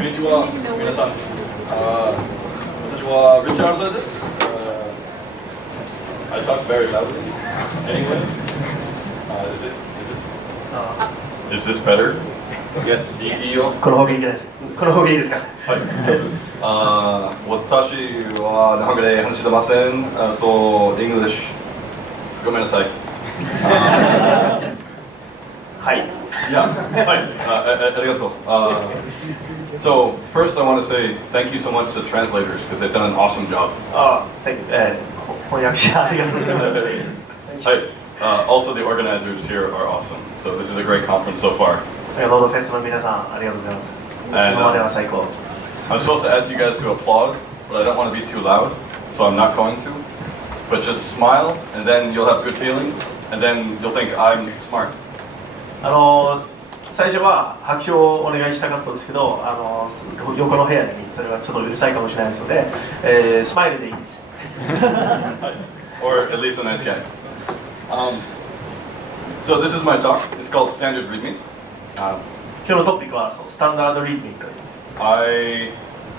こんにちは、皆さん。私はリチャードです。I talk very loudly. Anyway, is this better? Yes, いいよ。この方がいいです。この方がいいですか。はい。私は日本語で話してません。そう、English。ごめんなさい。はい。Yeah, hi. Arigatou. So first I want to say thank you so much to translators because they've done an awesome job. Thank you. 翻訳者ありがとうございます。Hi. Also the organizers here are awesome. So this is a great conference so far. ノードフェストの皆さんありがとうございます。今までは最高。I'm supposed to ask you guys to applaud, but I don't want to be too loud, so I'm not going to. But just smile, and then you'll have good feelings, and then you'll think I'm smart. 最初は拍手をお願いしたかったんですけど、横の部屋にそれはちょっとうるさいかもしれないですので、スマイルでいいです。Or at least a nice guy. So this is my talk. It's called Standard README. 今日のトピックはスタンダードリーディングという。I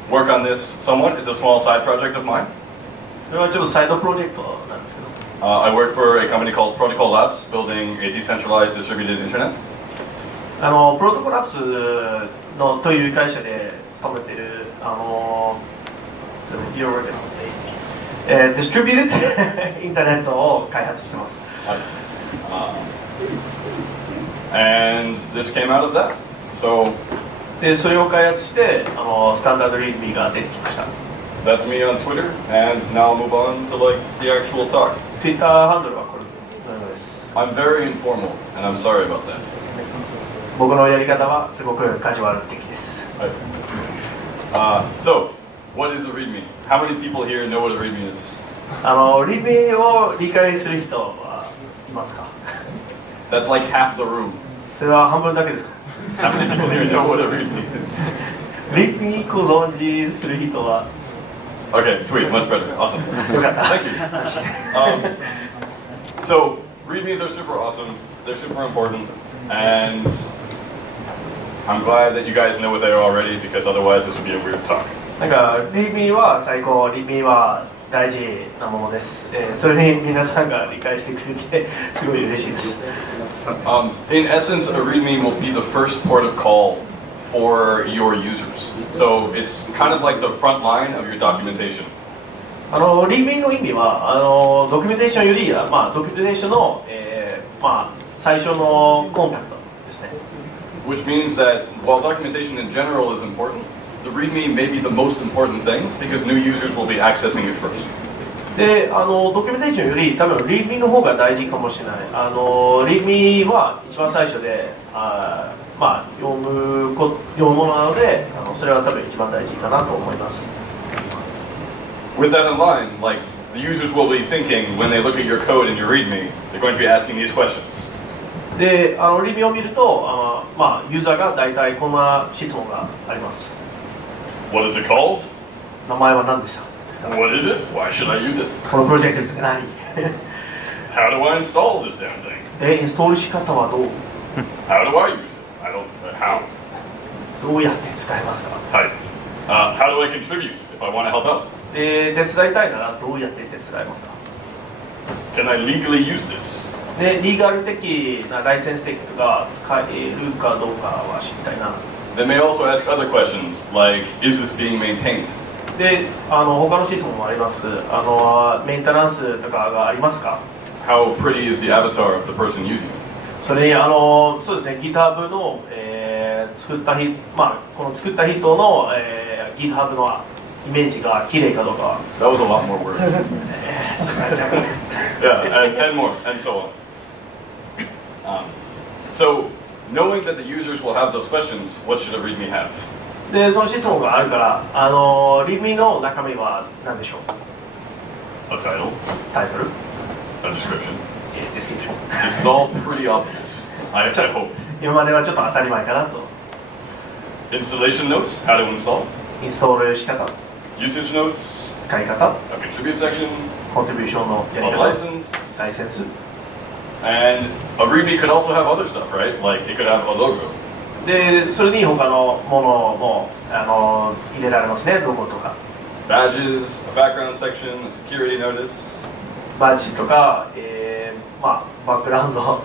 work on this somewhat. It's a small side project of mine. それはちょっとサイドプロジェクトなんですけど。I work for a company called Protocol Labs, building a decentralized distributed internet. プロトコラプスのという会社で勤めているディストリビューテッドインターネットを開発してます。And this came out of that. So でそれを開発してスタンダードリーディが出てきました。That's me on Twitter, and now I'll move on to like the actual talk. Twitter ハンドルはこれです。I'm very informal, and I'm sorry about that. 僕のやり方はすごくカジュアル的です。So, what is a README? How many people here know what a README is? リビを理解する人はいますか？ That's like half the room. それは半分だけですか？ How many people here know what a README is? リビご存知する人は Okay, sweet, much better, awesome. よかった。Thank you. So, READMEs are super awesome. They're super important, and I'm glad that you guys know what they are already, because otherwise this would be a weird talk. なんかリビは最高、リビは大事なものです。それに皆さんが理解してくれてすごい嬉しいです。In essence, a README will be the first port of call for your users. So it's kind of like the front line of your documentation. リビの意味はドキュメンテーションよりドキュメンテーションの、最初のコンタクトですね。Which means that while documentation in general is important, the README may be the most important thing because new users will be accessing it first. でドキュメンテーションより多分リーディの方が大事かもしれない。リーディは一番最初で読むものなのでそれは多分一番大事かなと思います。With that in mind, like the users will be thinking when they look at your code in your README, they're going to be asking these questions. でリーディを見るとユーザーが大体こんな質問があります。What is it called? 名前は何でした？ What is it? Why should I use it? このプロジェクトって何？ How do I install this damn thing? インストール仕方はどう？ How do I use it? I don't. How? どうやって使えますか？はい。How do I contribute if I want to help out? 手伝いたいならどうやって手伝いますか？ Can I legally use this? でリーガル的なライセンス的とか使えるかどうかは知りたいな。They may also ask other questions like, is this being maintained? で他の質問もあります。メンテナンスとかがありますか？ How pretty is the avatar of the person using it? それにそうですね、GitHub の、作ったこの作った人の、GitHub のイメージが綺麗かどうか。That was a lot more words. Yeah, and more, and so on. So, knowing that the users will have those questions, what should a README have? で、その質問があるから、README の中身は何でしょう？ A title, タイトル、 a description. description. This is all pretty obvious, I hope. 今まではちょっと当たり前かなと。Installation notes, how to install. インストール仕方、 Usage notes, 使い方、 a contribute section, コントリビューションのやり a 方、 license. ライセンス。And a README could also have other stuff, right? Like it could have a logo. でそれに他のものも入れられますね、ロゴとか badges, a background section, a security notice. バッジとか、まあ、バックグラウンド、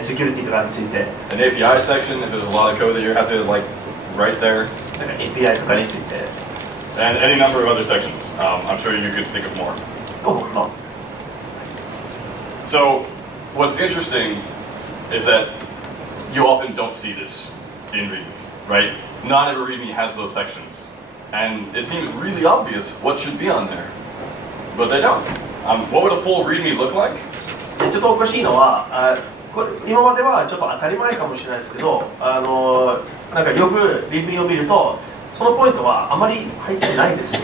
セキュリティとかについて An API section if there's a lot of code that you have to like write there. なんか API とかについて And any number of other sections. I'm sure you could think of more. の So what's interesting is that you often don't see this in READMEs, right? Not every README has those sections. And it seems really obvious what should be on there. But they don't. What would a full README look like? でちょっとおかしいのはこれ今まではちょっと当たり前かもしれないですけどなんかよくリードを見るとそのポイントはあまり入ってないんです It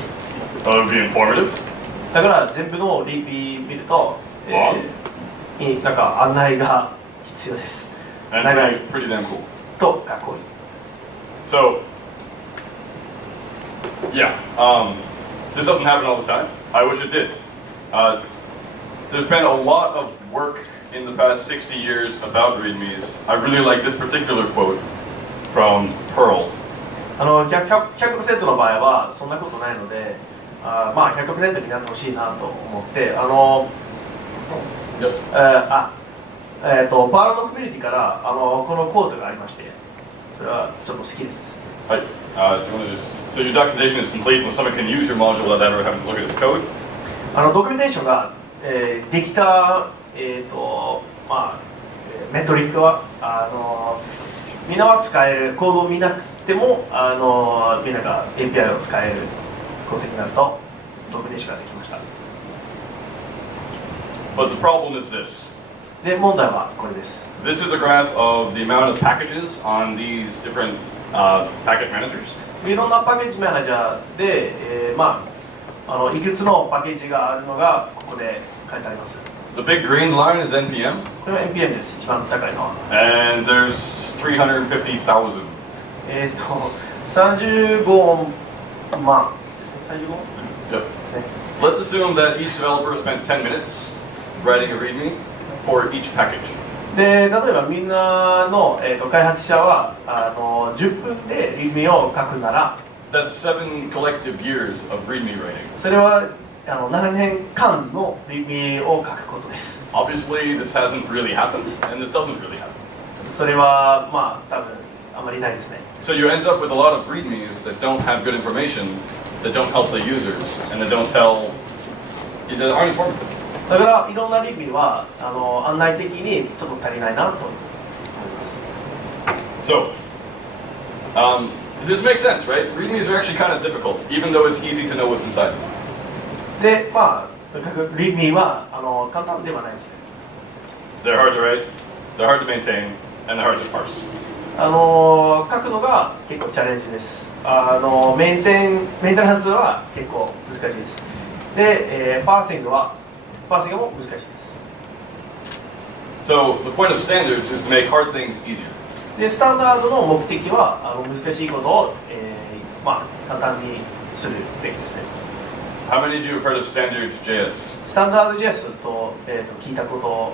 would be informative. だから全部のリード見ると、なんか案内が必要です And 長い pretty damn cool. とかっこいい So, yeah, this doesn't happen all the time. I wish it did. There's been a lot of work in the past 60 years about READMEs. I really like this particular quote from Perl. 100% の場合はそんなことないのでまあ 100% になってほしいなと思ってパールのコミュニティからこのコートがありましてそれはちょっと好きです Hi. Do you want to just... So your documentation is complete when someone can use your module without ever having to look at its code? ドキュメンテーションが、できた、まあ、メトリックはみんなは使えるコードを見なくてもみんなが API を使えることになるとドキュメンテーションができました But the problem is this. で問題はこれです This is a graph of the amount of packages on these different package managers. いろんなパッケージマネージャーで、まあ、いくつのパッケージがあるのがここで書いてあります The big green line is NPM. これは NPM です一番高いのは And there's 350,000. 35万35万 Yep. Let's assume that each developer spent 10 minutes writing a README for each package. で例えばみんなの、開発者は10分でリードミを書くなら That's 7 collective years of README writing. それは7年間のリードミを書くことです Obviously, this hasn't really happened, and this doesn't really happen. それはまあ多分あまりないですね So you end up with a lot of READMEs that don't have good information, that don't help the users, and that don't tell, that aren't informative. だからいろんなリードミは案内的にちょっと足りないなと思います So, this makes sense, right? READMEs are actually kind of difficult, even though it's easy to know what's inside them. でまあとにかくリードミは簡単ではないですね They're hard to write, they're hard to maintain, and they're hard to parse. 書くのが結構チャレンジですメンテナンスは結構難しいですで、パーシングも難しいです So the point of standards is to make hard things easier. でスタンダードの目的は難しいことを、まあ、簡単にするべきですね How many of you have heard of Standardize? スタンダード JS と、聞いたこと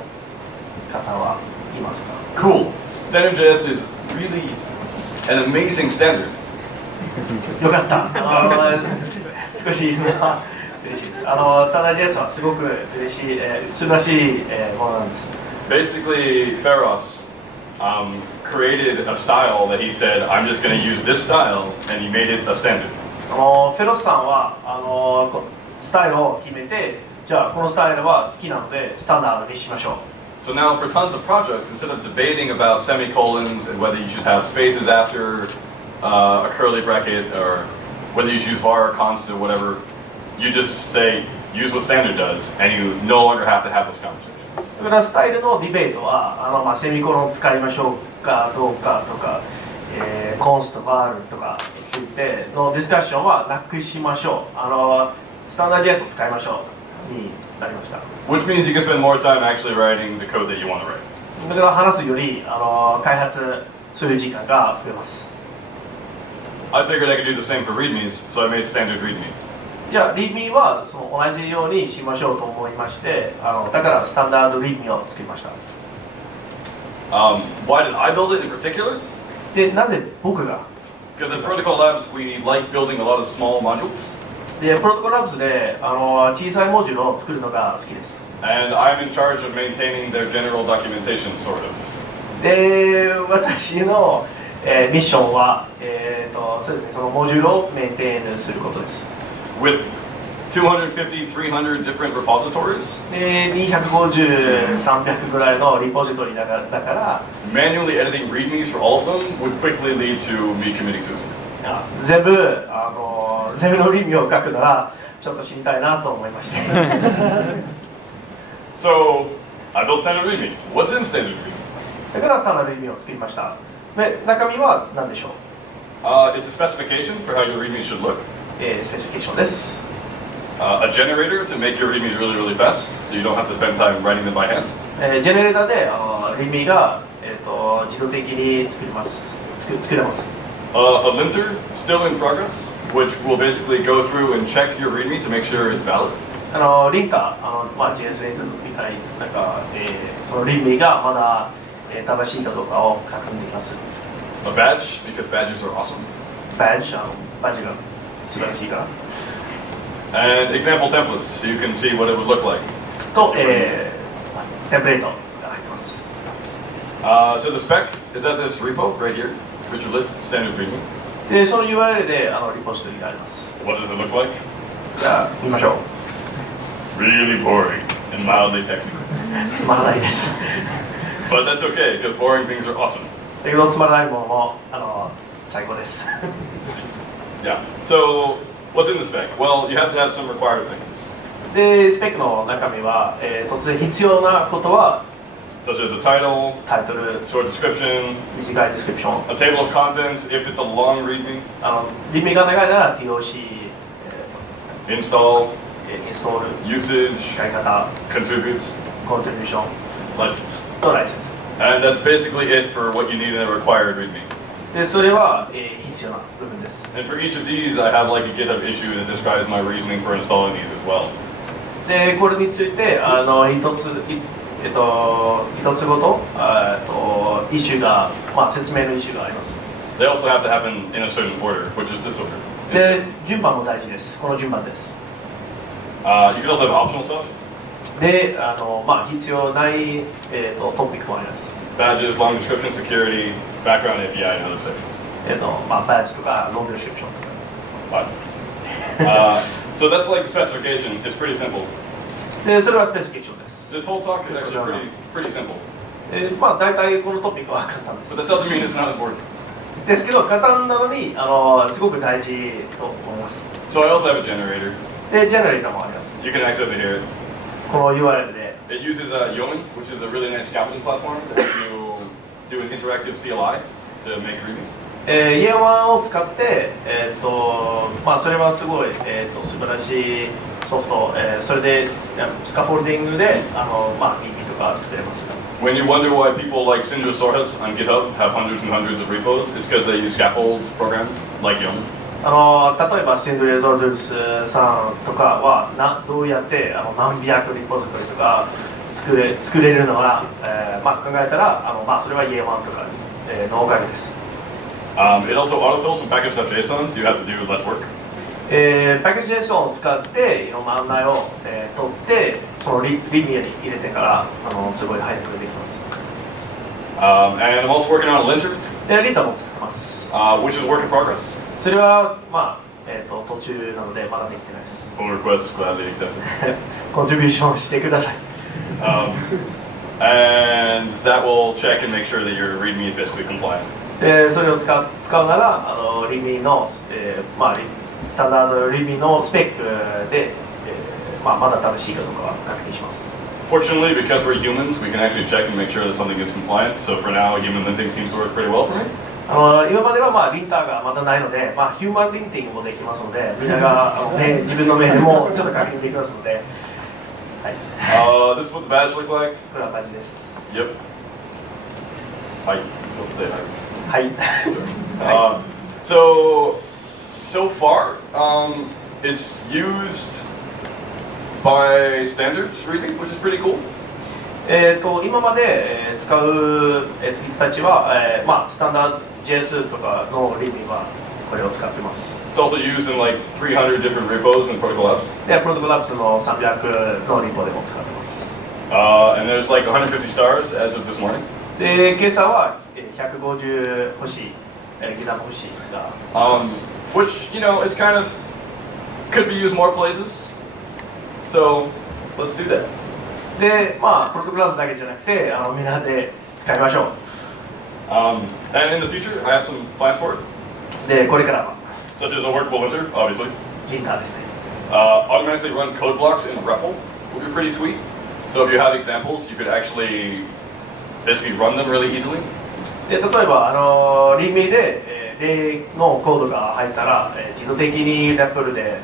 かさんはいますか Cool. Standardize is really an amazing standard. よかった少し嬉しいですスタンダード JS はすごく嬉しい、素晴らしい、ものなんです Basically, Feros created a style that he said, I'm just going to use this style, and he made it a standard. フェロスさんはスタイルを決めてじゃあこのスタイルは好きなのでスタンダードにしましょう So now for tons of projects, instead of debating about semicolons and whether you should have spaces after a curly bracket or whether you should use var or const or whatever, you just say, use what standard does, and you no longer have to have this conversation. だからスタイルのディベートはまあ、セミコロン使いましょうかどうかとか、コンストバールとかについてのディスカッションはなくしましょうスタンダード JS を使いましょうになりました Which means you can spend more time actually writing the code that you want to write. だから話すより開発する時間が増えます I figured I could do the same for READMEs, so I made standard README. じゃあリードミはその同じようにしましょうと思いましてだからスタンダードリードミを作りました Why did I build it in particular? で、なぜ僕が Because at Protocol Labs, we like building a lot of small modules. で、プロトコルラブズで小さいモジュールを作るのが好きです。And I'm in charge of maintaining their general documentation, sort of. で、私の、ミッションは、そうですね、そのモジュールをメンテインすることです。With 250, 300 different repositories, で、250、300ぐらいのリポジトリだからmanually editing READMEs for all of them would quickly lead to me committing suicide. 全部のリミを書くならちょっと知りたいなと思いました。So, I built standard README. What's in standard README? だからスタンダードリミを作りました。で、中身は何でしょう？ It's a specification for how your README should look. スペシフィケーションです。A generator to make your READMEs really, really fast, so you don't have to spend time writing them by hand. ジェネレーターでリミが、自動的に作れます。 A linter, still in progress, which will basically go through and check your README to make sure it's valid. リンター、JS みたいなんか、そのリミがまだ、正しいかどうかを確認できます。 A badge, because badges are awesome. バッジが素晴らしいから。 And example templates, so you can see what it would look like. と、テンプレートが入ってます。So the spec is at this repo right here, Richard Littauer, standard README. で、その URL でリポジトリがあります。 What does it look like? じゃあ、見ましょう。 Really boring and mildly technical. つまらないです。 But that's okay, because boring things are awesome. だけど、つまらないものも最高です。Yeah. So, what's in the spec? Well, you have to have some required things, で、スペックの中身は、突然必要なことは、 such as a title, タイトル、 short description, 短いディスクリプション、 a table of contents if it's a long README, リミが長いなら TOC、install, インストール、 usage, 使い方、 contribute, コントリビューション license. とライセンス。 And that's basically it for what you need in a required README. で、それは、必要な部分です。 And for each of these, I have like a GitHub issue that describes my reasoning for installing these as well. で、これについて一つごとイシューが、説明のイシューがあります。 They also have to happen in a certain order, which is this order. で、順番も大事です。この順番です。 You can also have optional stuff. で、必要ない、トピックもあります。 Badges, long description, security, background API, and other sections. バッジとかロングディスクリプションとか。So that's like the specification. It's pretty simple. で、それはスペシフィケーションです。 This whole talk is actually pretty simple. 大体このトピックは簡単です。 But that doesn't mean it's not important. ですけど、簡単なのにすごく大事と思います。 So I also have a generator. で、ジェネレーターもあります。 You can access it here. この URL で。 It uses Yeoman, which is a really nice scaffolding platform to help you do an interactive CLI to make READMEs. イエワンを使って、それはすごい、素晴らしいソフト、それでスカフォルディングでREADMEとか作れます。 When you wonder why people like Sindhu Sorhas on GitHub have hundreds and hundreds of repos, it's because they use scaffold programs like Yeoman. 例えばシンドレゾルスさんとかはどうやって何百リポジトリとか作れるのか、考えたらそれは EA1 とか、のおかげです。It also autofills some package.json, so you have to do less work. パッケージ JSON を使っていろんな案内を、取ってそのリミアに入れてからすごい早くできます。And I'm also working on a linter, でリータも作ってます。which is a work in progress. それは途中なのでまだできてないです。 Pull requests gladly accepted. コントリビューションしてください。And that will check and make sure that your README is basically compliant. それを使うならリミの、スタンダードリミのスペックで、まだ正しいかどうかは確認します。 Fortunately, because we're humans, we can actually check and make sure that something is compliant. So for now, human linting seems to work pretty well for me. 今まではリンターがまだないので、ヒューマンリンティングもできますので、みんなが自分の目でもちょっと確認できますので、はい。This is what the badge looks like. これは大事です。Yep. Hi. You'll say hi. はい。So far, it's used by standards README, which is pretty cool. 今まで使う人たちは、スタンダード JS とかの README はこれを使ってます。It's also used in like 300 different repos and protocol apps. で、プロトコルアップスの300のリポでも使ってます。And there's like 150 stars as of this morning. で、今朝は150星、ギター星がつきます。Which, you know, it's kind of could be used more places. So let's do that. で、まあ、プロトコルアップスだけじゃなくて、みんなで使いましょう。And in the future, I have some plans for it, で、これからは such as a workable linter, obviously. リンターですね。Automatically run code blocks in REPL would be pretty sweet. So if you have examples, you could actually basically run them really easily. で、例えば、README で、例のコードが入ったら、自動的に REPL で、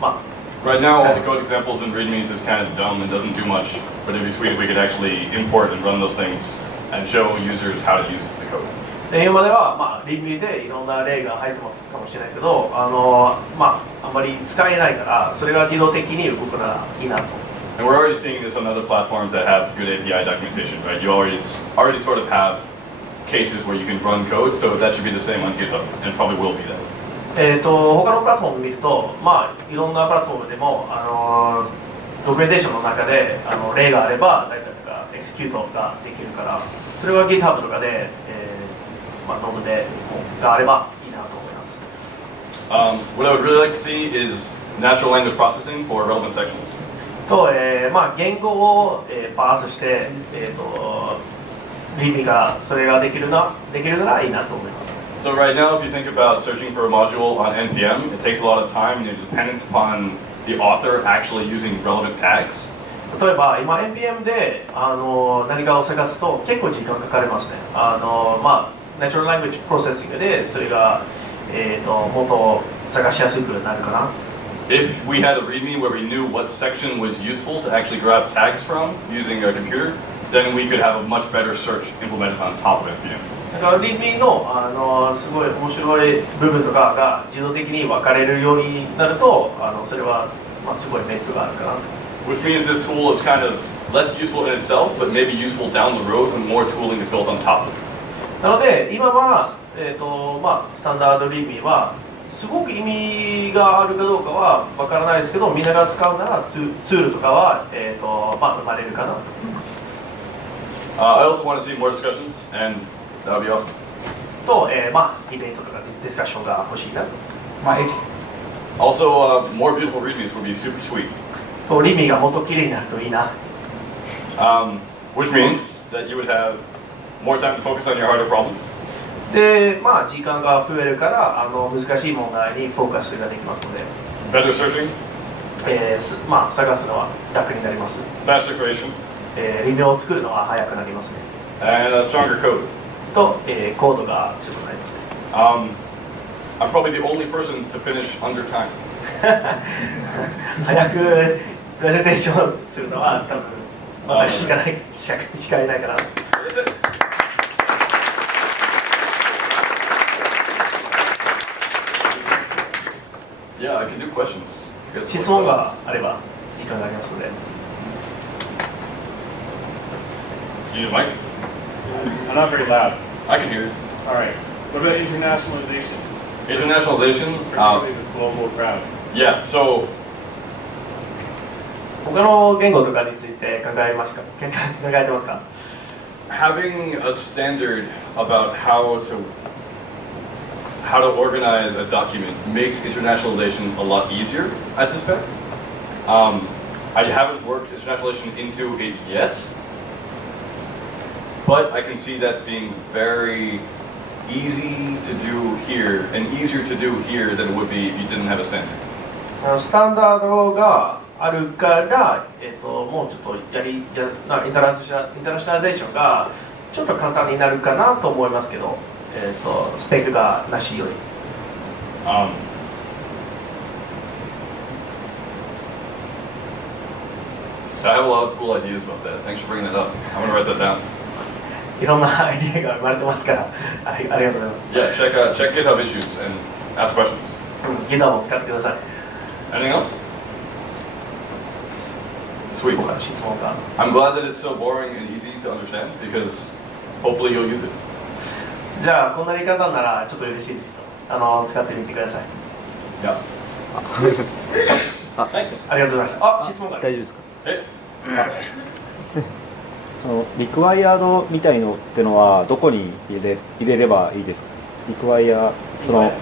まあ、Right now, all the code examples in READMEs is kind of dumb and doesn't do much, but it'd be sweet if we could actually import and run those things and show users how to use the code. で今までは、まあ、README でいろんな例が入ってますかもしれないけど、まあ、あんまり使えないから、それが自動的に動くならいいなと。And we're already seeing this on other platforms that have good API documentation, right? You already sort of have cases where you can run code, so that should be the same on GitHub, and it probably will be that. 他のプラットフォームを見ると、まあ、いろんなプラットフォームでも、ドキュメンテーションの中で例があれば、大体がエクセキュートができるから、それは GitHub とかで、まあ、ノードでがあればいいなと思います。What I would really like to see is natural language processing for relevant sections. と、まあ、言語を、パースして、README からそれができるならいいなと思います。So right now, if you think about searching for a module on NPM, it takes a lot of time and you're dependent upon the author actually using relevant tags. 例えば今 NPM で何かを探すと結構時間かかりますね。まあ、Natural Language Processing でそれが、もっと探しやすくなるかな。If we had a README where we knew what section was useful to actually grab tags from using a computer, then we could have a much better search implemented on top of NPM. だから README の、すごい面白い部分とかが自動的に分かれるようになるとそれは、まあ、すごいメリットがあるかなと。Which means this tool is kind of less useful in itself, but maybe useful down the road when more tooling is built on top of it. なので今は、まあ、スタンダード README はすごく意味があるかどうかは分からないですけど、みんなが使うならツールとかは、まあ、生まれるかなと。I also want to see more discussions, and that would be awesome. と、まあ、ディベートとかディスカッションが欲しいなと。まあ、Also, more beautiful READMEs would be super sweet. と、README がもっと綺麗になるといいな。Which means that you would have more time to focus on your harder problems. で、まあ、時間が増えるから難しい問題にフォーカスができますので、Better searching, まあ、探すのは楽になります。faster creation, リメを作るのは早くなりますね。and a stronger code. と、コードが強くなりますね。I'm probably the only person to finish under time. 早くプレゼンテーションするのは多分私しかいないかな。That's it. Yeah, I can do questions. 質問があれば時間がありますので。You need a mic? I'm not very loud. I can hear you. All right. What about internationalization? Internationalization? Particularly this global crowd. Yeah, so 他の言語とかについて考えてますか？ having a standard about how to organize a document makes internationalization a lot easier, I suspect. I haven't worked internationalization into it yet, but I can see that being very easy to do here and easier to do here than it would be if you didn't have a standard. スタンダードがあるから、もうちょっとインターナショナリゼーションがちょっと簡単になるかなと思いますけど、スペックがなしより。I have a lot of cool ideas about that. Thanks for bringing that up. I'm going to write that down. いろんなアイディアが生まれてますから、ありがとうございます。Yeah, check GitHub issues and ask questions. GitHub を使ってください。Anything else? Sweet. 他の質問が。I'm glad that it's so boring and easy to understand because hopefully you'll use it. じゃあこんなに簡単ならちょっと嬉しいです。使ってみてください。Yeah. ありがとうございました。質問がある。大丈夫ですか？えそのリクワイヤードみたいのってのはどこに入れればいいですか？リクワイヤー、その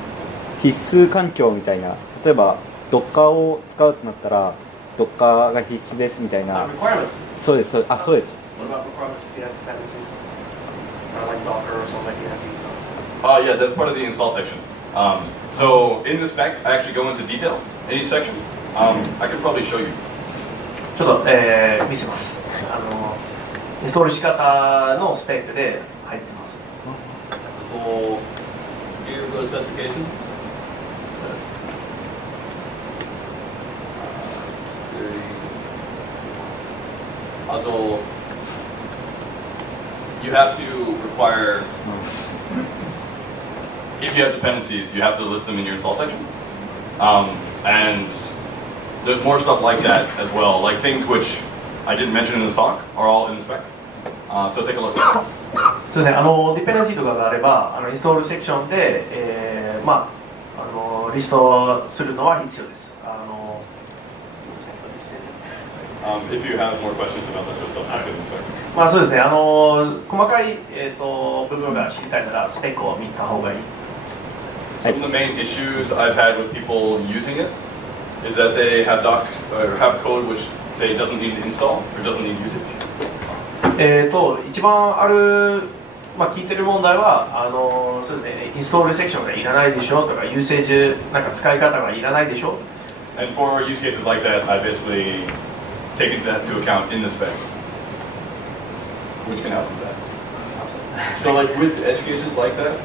必須環境みたいな、例えば Docker を使うとなったら Docker が必須ですみたいな。requirements? そうです。そうです。 What about requirements if you have dependencies? Like Docker or something like you have to use Docker? Yeah, that's part of the install section. So in the spec, I actually go into detail in each section. I could probably show you. ちょっと、見せます。インストール仕方のスペックで入ってます。So here go to specification. Also, you have to require, if you have dependencies, you have to list them in your install section. And there's more stuff like that as well, like things which I didn't mention in this talk are all in the spec. So take a look. そうですね、ディペンデンシーとかがあれば、インストールセクションで、リストするのは必要です。If you have more questions about that sort of stuff, I could inspect. まあそうですね、細かい、部分が知りたいならスペックを見た方がいい。Some of the main issues I've had with people using it is that they have docs or have code which say it doesn't need install or doesn't need usage. 一番ある、聞いてる問題はそうですね、インストールセクションがいらないでしょとか、ユーセージなんか使い方がいらないでしょ。And for use cases like that, I basically taken that to account in the spec, which can help with that. So like with edge cases like that,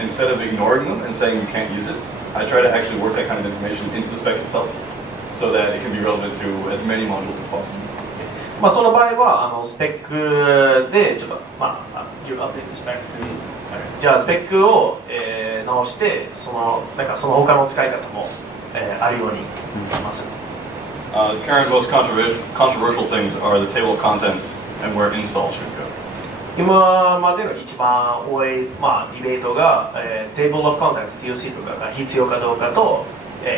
instead of ignoring them and saying you can't use it, I try to actually work that kind of information into the spec itself so that it can be relevant to as many modules as possible. その場合はスペックでちょっとyou update the spec to me. じゃあスペックを、直してその他の使い方も、あるようにします。The current most controversial things are the table of contents and where install should go. 今までの一番多い、ディベートが、Table of Contents TOC とかが必要かどうかと、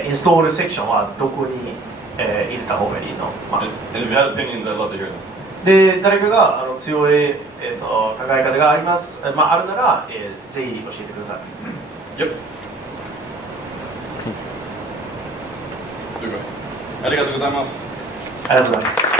インストールセクションはどこに、入れた方がいいの、And if you have opinions, I'd love to hear them. で誰かが強い、考え方があります、あるなら、ぜひ教えてください。Yep. Super. ありがとうございます。ありがとうございます。